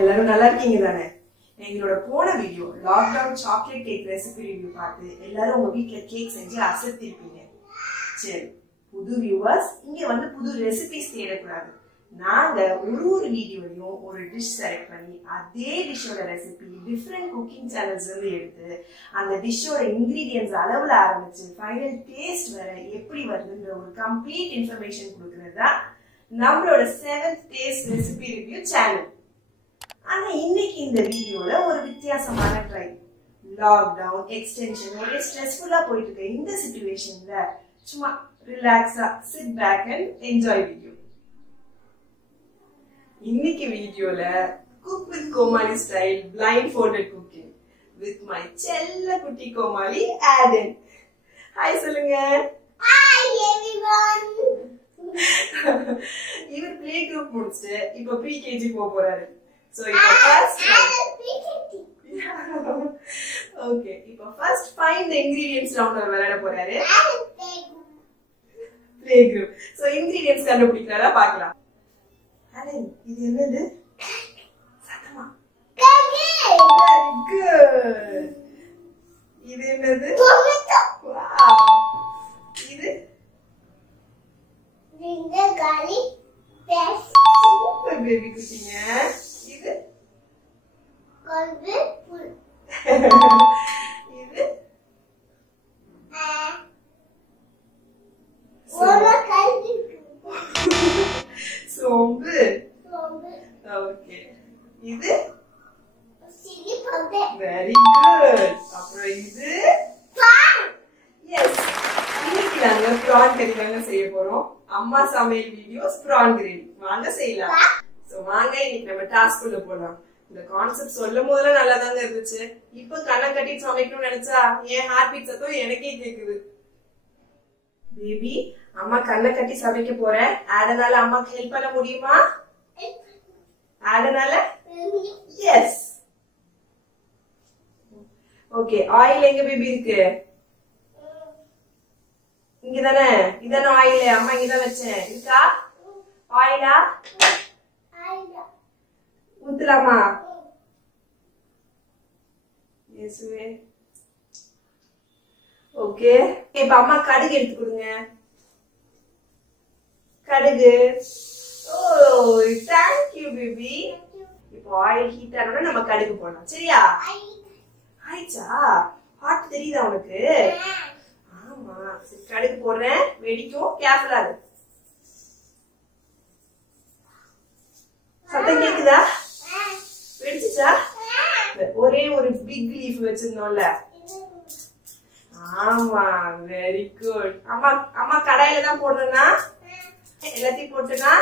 எல்லாரும் நல்லா இருக்கீங்க தானே? எங்களோட போன video lockdown chocolate cake recipe review பார்த்து எல்லாரும் உங்க வீட்ல கேக் செஞ்சு அசத்திருப்பீங்க. சரி, புது வியூவர்ஸ் இங்க வந்து புது ரெசிபிஸ் தேடக்கூடாது. நாங்க ஒரு வீடியோலையும் ஒரு டிஷ் செலக்ட் பண்ணி அதே டிஷ்ஷோட ரெசிபி டிஃப்ரெண்ட் குக்கிங் சேனல்ஸ்ல இருந்து எடுத்து அந்த டிஷ்ஷோட இன்கிரீடியன்ஸ் அளவுல ஆரம்பிச்சு ஃபைனல் டேஸ்ட் வர எப்படி வருதுன்ற ஒரு கம்ப்ளீட் இன்ஃபர்மேஷன் கொடுக்கறது தான் நம்மளோட 7th taste recipe review channel. ஆனா இன்னைக்கு இந்த வீடியோல ஒரு வித்தியாசமான ட்ரை. லாக்டவுன் எக்ஸ்டென்ஷன் ஒரே ஸ்ட்ரெஸ்ஃபுல்லா போயிட்டு இருக்க இந்த சிச்சுவேஷன்ல சும்மா ரிலாக்ஸா sit back and enjoy video. இன்னைக்கு வீடியோல cook with Comali style blindfolded cooking with my செல்ல குட்டி கோமாளி ஆடன். ஹாய் சொல்லுங்க. Hi everyone. இவர் பிளே குரூப் முடிச்சிட்டு இப்ப ப்ரீகேஜி போறாரு. சோ இப்போ ஃபர்ஸ்ட் ஓகே, இப்போ first find the ingredients round விளையாட போறாரு. Play group. சோ இன்கிரிடியன்ட்ஸ் கண்டுபிடிக்கறதா பார்க்கலாம். ஆடன், இது என்னது? சத்தமா. Very good. இது என்னது? டொமேட்டோ. வாவ். இது ginger garlic paste. Super baby குட்டிங்க. இது கல்வி புல். இது ஓனா கல்வி சோம்பு. சோம்பு. ஓகே, இது சில்லி பவுடர். Very good. அப்புறம் இது பால். எஸ். இன்னைக்கு நாங்க பிரான் கறி தாங்க செய்ய போறோம். அம்மா சமையல் வீடியோஸ் பிரான் கிரேவி. வாங்க செய்யலாம். சோ வாங்க இன்னைக்கு நம்ம டாஸ்க் உள்ள போலாம். இந்த கான்செப்ட் சொல்லும் போதெல்லாம் நல்லா தாங்க இருந்துச்சு. இப்ப கண்ணை கட்டி சமைக்கணும்னு நினைச்சா என் ஹார்ட் பீட் சத்தம் எனக்கே கேக்குது. பேபி, அம்மா கண்ணை கட்டி சமைக்க போறேன். ஆடனால அம்மாக்கு ஹெல்ப் பண்ண முடியுமா? ஆடனால எஸ். ஓகே, ஆயில் எங்க பேபி இருக்கு? இங்கதானே. இதானே ஆயில். அம்மா இங்கதான் வச்சேன். இருக்கா ஆயிலா? ஊத்தலாமா? இயேசுவே. ஓகே, இப்ப அம்மா கடுகு எடுத்து கொடுங்க. கடுகு. ஓ, தேங்க் யூ பேபி. இப்போ ஆயில் ஹீட் ஆனோட நம்ம கடுகு போடலாம். சரியா? ஆயிச்சா? ஹாட் தெரியுதா உனக்கு? ஆமா. கடுகு போடுறேன். வெடிக்கும். கேர்ஃபுல்லா இரு. சத்தம் கேக்குதா? வெடிச்சுச்சா? ஒரே ஒரு பிக் லீஃப் வச்சிருந்தோம்ல. ஆமா, வெரி குட். அம்மா அம்மா கடாயில தான் போடுறேன்னா எல்லாத்தையும் போட்டுனா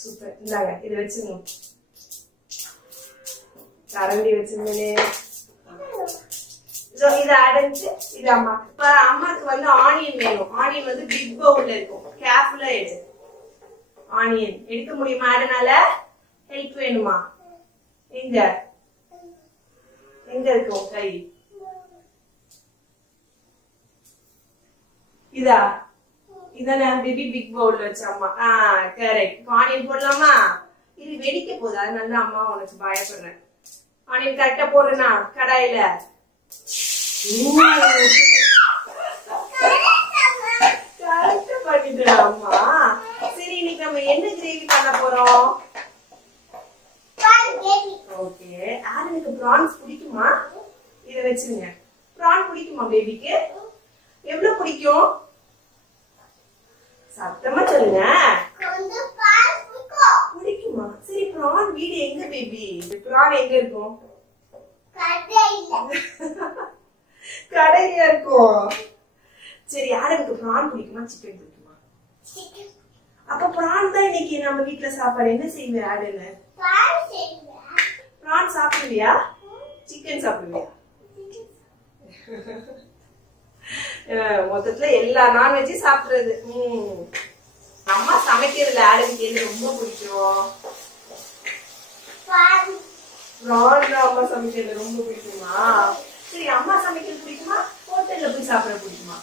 சூப்பர். இந்தாங்க, இது வச்சுங்க. கரண்டி வச்சிருந்தே. இத அடைச்சு இது அம்மா. இப்ப அம்மாக்கு வந்து ஆனியன் வேணும். ஆனியன் வந்து பிக் பவுல்ல இருக்கும். கேர்ஃபுல்லா எடு. ஆனியன் எடுக்க முடியுமா? அதனால ஹெல்ப் வேணுமா? எங்க எங்க இருக்கும் கை? இதா? இதானே பேபி பிக் பவுல்ல வச்ச அம்மா. கரெக்ட். ஆனியன் போடலாமா? இது வெடிக்க போகுது, அதனால அம்மா உனக்கு பயப்படுறேன். ஆனியன் கரெக்டா போடுறேனா கடாயில? கரெக்டா பண்ணிட்டேன் அம்மா. சரி, இன்னைக்கு நம்ம என்ன கிரேவி பண்ண போறோம்? ஓகே, ஆடனுக்கு பிரான்ஸ் பிடிக்குமா? இத வச்சிருங்க. பிரான் பிடிக்குமா பேபிக்கு? எவ்வளவு பிடிக்கும்? சத்தமா சொல்லுங்க. பிடிக்குமா? சரி, பிரான் வீடு எங்க பேபி? பிரான் எங்க இருக்கும்? கடையில இருக்கும். சரி, ஆடனுக்கு பிரான் பிடிக்குமா சிக்கன் பிடிக்குமா? அப்ப பிரான் தான் இன்னைக்கு நம்ம வீட்ல சாப்பாடு. என்ன செய்வே ஆடனு? பிரான் சாப்பிடுவியா? சிக்கன் சாப்பிடுவியா? மொத்தத்துல எல்லா நான்வெஜ்ஜும் சாப்பிடுறது. அம்மா சமைக்கிறதுல ஆடனுக்கு எது ரொம்ப பிடிக்கும்? பிரான் தான் அம்மா சமைக்கிறது ரொம்ப பிடிக்குமா? சரி, அம்மா சமைக்கிறது பிடிக்குமா? ஹோட்டல்ல போய் சாப்பிட பிடிக்குமா?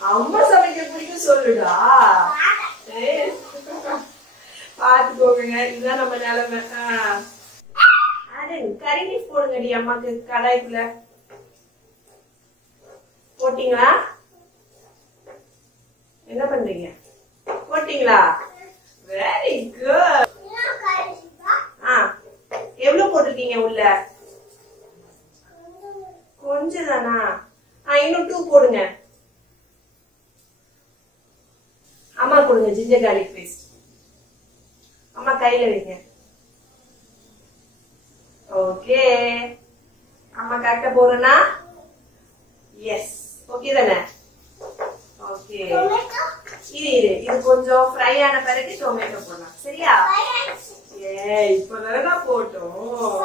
அம்மா சமைக்கிறது பிடிக்கும் சொல்லுடா. பாருங்க, இதுதான் நம்ம நிலைமை. கறி லீஃப் போடுங்கடி அம்மாக்கு கடாய்க்குள்ள. போட்டீங்களா? என்ன பண்றீங்க? போட்டீங்களா? Very good. எவ்வளவு போட்டிருக்கீங்க உள்ள? கொஞ்சம் தானா? இன்னும் 2 போடுங்க. அம்மா கொடுங்க ஜிஞ்சர் கார்லிக் பேஸ்ட். அம்மா கையில வைங்க. ஓகே, அம்மா கரெக்டா போறேன்னா? எஸ், ஓகே தானே? ஓகே, இது கொஞ்சம் ஃப்ரை ஆன பிறகு டொமேட்டோ போடலாம். சரியா? இப்பதான் போட்டோம்.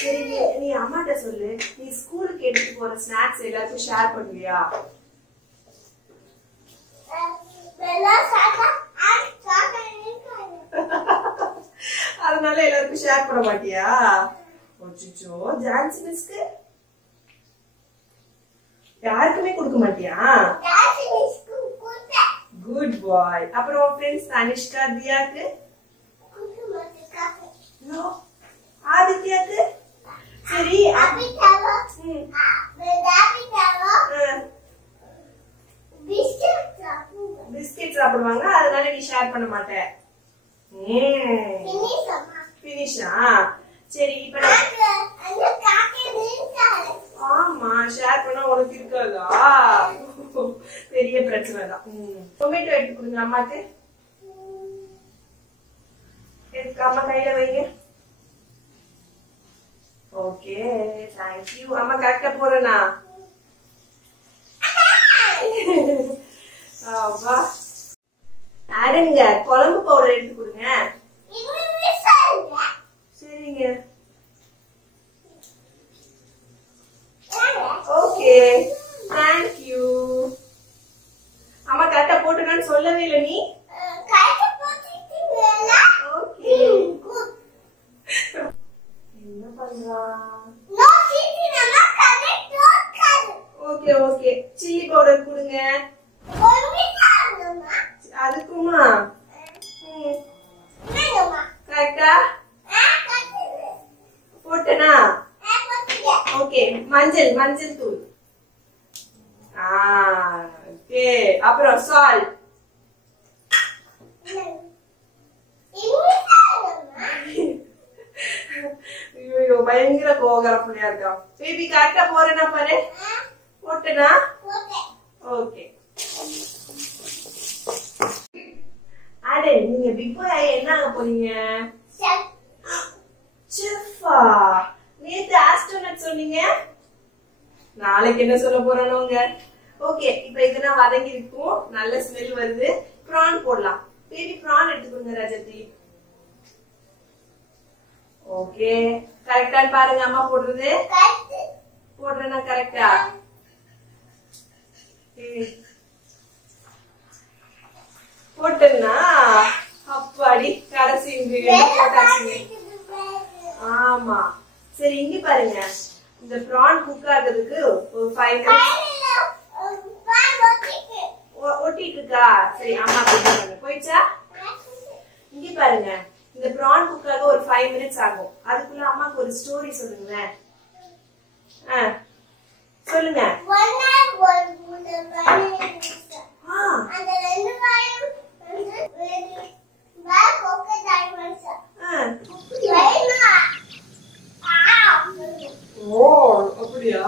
சரி, நீ அம்மாட்ட சொல்லு, நீ ஸ்கூலுக்கு எடுத்துட்டு போற ஸ்நாக்ஸ் எல்லாருக்கும் ஷேர் பண்ணுவியா? அதனால எல்லாருக்கும் ஷேர் பண்ண மாட்டியா? அச்சச்சோ, ஜான்சி மிஸ்க்கு யாருக்குமே கொடுக்க மாட்டியா? குட் பாய். அப்புறம் ஃப்ரெண்ட்ஸ் தனிஷ்கா, தியாக்கு, ஆதித்யாக்கு. சரி, பிஸ்கெட் சாப்பிடுவாங்க, அதனால நீ ஷேர் பண்ண மாட்ட. பினிஷா? சரி, இப்ப ஆமா, ஷேர் பண்ணா உனக்கு இருக்காதா? பெரிய பிரச்சனை தான். டொமேட்டோ எடுத்து கொடுங்க அம்மாக்கு. அம்மா கையில வைங்க. Okay, thank you. அம்மா கரெக்டா போறேனா? ஆடுங்க, குழம்பு பவுடர் எடுத்து கொடுங்க. சரிங்க. Okay, thank you. அம்மா கரெக்டா போட்டுனான்னு சொல்லவே இல்லை நீ. ஓகே, என்ன பண்றான்? ஓகே ஓகே, சில்லி பவுடர் கொடுங்க. அதுக்குமா? கரெக்டா போட்டனா? ஓகே, மஞ்சள் தூள். ஓகே, அப்புறம் சால்ட். ஐயோ, பயங்கர கோகரப்படியா இருக்கா. பேபி கரெக்டா போறேன்னா பாரு. போட்டனா? ஓகே. அடே, நீங்க பிக் பாய் என்ன ஆக போறீங்க? செஃப்பா? நேத்து ஆஸ்ட்ரோனட் சொன்னீங்க, நாளைக்கு என்ன சொல்ல போறானோங்க. ஓகே, இப்ப இதெல்லாம் வதங்கி இருக்கும், நல்ல ஸ்மெல் வருது. பிரான் போடலாம். பேபி பிரான் எடுத்துக்கோங்க ரஜதி. ஓகே, கரெக்டா பாருங்க அம்மா போடுறது. போடுறேன்னா கரெக்டா? போட்டேன்னா அப்பாடி கடைசி போட்டாச்சுங்க. ஆமா, சரி இங்க பாருங்க, இந்த பிரான் குக் ஆகிறதுக்கு ஒரு 5 மினிட்ஸ் ஒட்டிட்டு இருக்கா. சரி, அம்மா போயிடுச்சா? இங்க பாருங்க, இந்த பிரான் குக் ஆக ஒரு 5 மினிட்ஸ் ஆகும். அதுக்குள்ள அம்மாக்கு ஒரு ஸ்டோரி சொல்லுங்களேன். சொல்லுங்க. ஓ, அப்படியா?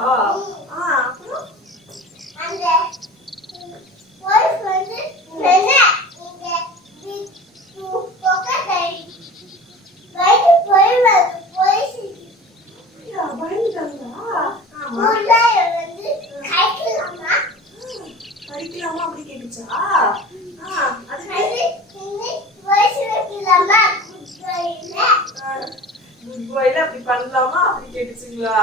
படிக்கலாமா? அப்படி கேட்டுச்சா? குட் பாய்ல அப்படி பண்ணலாமா? அப்படி கேட்டுச்சுங்களா?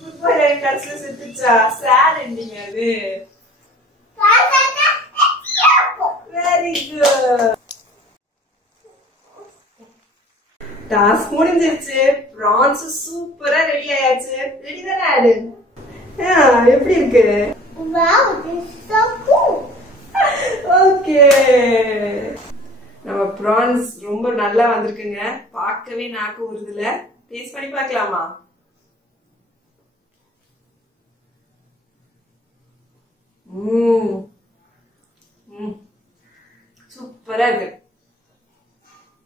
குட் பாய்ல கடைசியில செத்துச்சா? சேட் எண்டிங் அது. Very good. டாஸ்க் முடிஞ்சிருச்சு. பிரான்ஸ் சூப்பரா ரெடி ஆயாச்சு. ரெடி தானே? ஆடு எப்படி இருக்கு? Wow, this is so cool. Okay, நம்ம ப்ரான்ஸ் ரொம்ப நல்லா வந்திருக்குங்க. பார்க்கவே நாக்கு ஊறுதுல. டேஸ்ட் பண்ணி பார்க்கலாமா? சூப்பரா இருக்கு.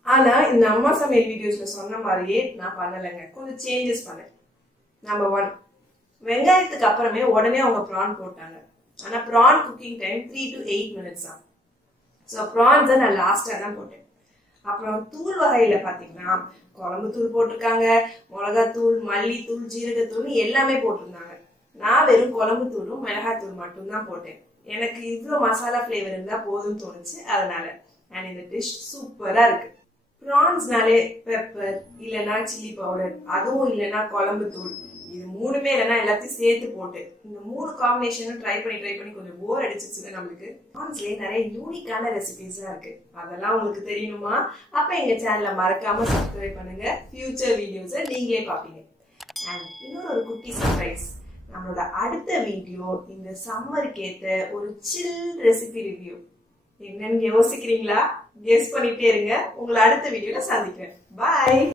ஆனா இந்த அம்மா சமையல் வீடியோஸ்ல சொன்ன மாதிரியே நான் பண்ணலைங்க. கொஞ்சம் சேஞ்சஸ் பண்ணேன். நம்பர் 1, வெங்காயத்துக்கு அப்புறமே உடனே அவங்க ப்ரான் போட்டாங்க. ஆனா prawn cooking time 3 to 8 minutes தான். ஸோ ப்ரான்ஸை நான் லாஸ்டா தான் போட்டேன். அப்புறம் தூள் வகையில பாத்தீங்கன்னா குழம்பு தூள் போட்டிருக்காங்க, மிளகாத்தூள், மல்லித்தூள், ஜீரகத்தூள் எல்லாமே போட்டிருந்தாங்க. நான் வெறும் குழம்பு தூளும் மிளகாத்தூள் மட்டும் தான் போட்டேன். எனக்கு இவ்வளவு மசாலா பிளேவர் இருந்தா போதும்னு தோணுச்சு, அதனால. அண்ட் இந்த டிஷ் சூப்பரா இருக்கு. ப்ரான்ஸ்னாலே பெப்பர் இல்லைன்னா சில்லி பவுடர், அதுவும் இல்லைன்னா குழம்பு தூள், இது மூணுமே இல்லைன்னா எல்லாத்தையும் சேர்த்து போட்டு இந்த 3 காம்பினேஷனும் ட்ரை பண்ணி கொஞ்சம் போர் அடிச்சிச்சுங்க நம்மளுக்கு. ப்ரான்ஸ்லயே நிறைய யூனிக்கான ரெசிபிஸா இருக்கு. அதெல்லாம் உங்களுக்கு தெரியணுமா? அப்ப எங்க சேனலை மறக்காம சப்ஸ்கிரைப் பண்ணுங்க. ஃபியூச்சர் வீடியோஸை நீங்களே பாப்பீங்க. அண்ட் இன்னொரு குட்டி சர்ப்ரைஸ், நம்மளோட அடுத்த வீடியோ இந்த சம்மருக்கு ஏத்த ஒரு சில் ரெசிபி ரிவ்யூ. என்னன்னு யோசிக்கிறீங்களா? கெஸ் பண்ணிட்டே இருங்க. உங்களை அடுத்த வீடியோல சந்திக்கிறேன். பாய்.